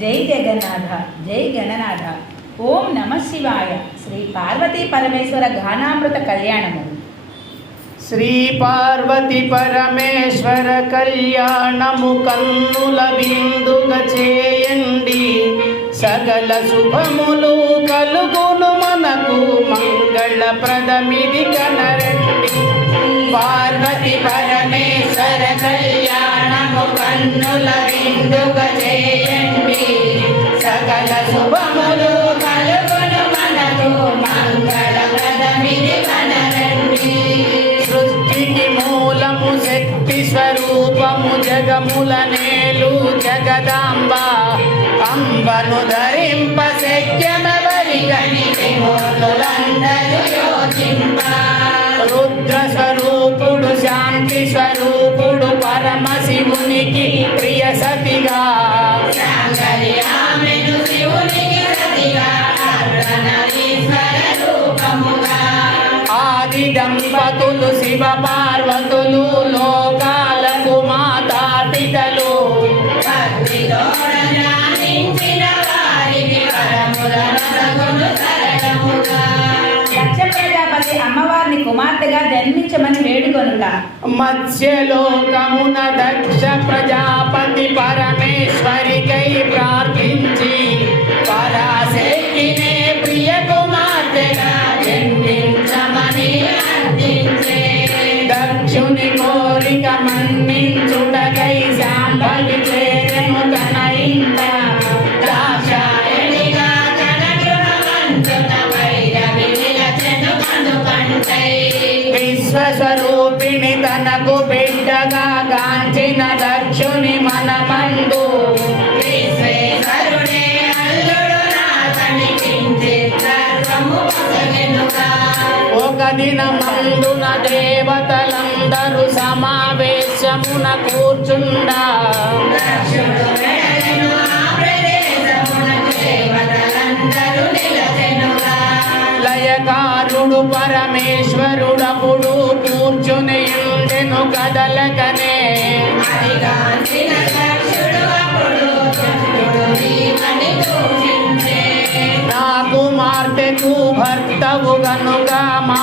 జై జగన్నాథ జై గణనాథ. ఓం నమ శివాయ. శ్రీ పార్వతీ పరమేశ్వర గానామృత కళ్యాణము. శ్రీ పార్వతి పరమేశ్వర కళ్యాణము కన్నుల విందుగా చేయండి, సకల శుభములు కలుగును మనకు, మంగళప్రదమిది కనరండి. పార్వతి పరమేశ్వర కళ్యాణము కన్నుల విందుగా చేయండి, సకల శుభములు కలుగును మనకు, మంగళప్రదమిది కనరండి. సృష్టికి మూలము శక్తి స్వరూపము, జగముల నేలు జగదాంబ, అంబను ధరింప శక్యమెవరికని విమూర్తులందరూ యోచింప. రుద్ర స్వరూపుడు శాంతి స్వరూపుడు పరమశివునికి ప్రియ సతిగా, ఆది దంపతులు శివ పార్వతులు, లోకాలకు మాతా పితలు, దక్ష ప్రజాపతి అమ్మవారిని కుమార్తెగా జన్మించమని వేడుకొనుట. మత్స్యలోకమున దక్ష ప్రజాపతి పరమేశ్వరికై ప్రార్థించి, పరాశక్తినే ప్రియ కుమార్తెగా జన్మించమని అర్థించే. దక్షుని కోరిక మన్నించుటకై శాంభవి చేరెను తన ఇంట, దాక్షాయణిగా తన వైరవి నిలచెను కనుకంటై. విశ్వస్వరూపిణి తనకు బిడ్డగా గాంచిన దక్షుని మనమందు, విశ్వేశ్వరుడే అల్లుడు నాతనికించి సర్వము పొసగెనుగా. ఒక దినమందున దేవతలందరూ సమావేశమున కూర్చుండా, దక్షుడు వెడలెను ఆ ప్రదేశమునకు, దేవతలందరూ నిలచెనుగా. లయకారుడు పరమేశ్వరుడప్పుడు కూర్చుని ఉండెను కదలకనే, అదిగాంచిన దక్షుడు అప్పుడు దుష్టుడు నీవని దూషించే. నా కుమార్తెకు భర్తవు గనుక మా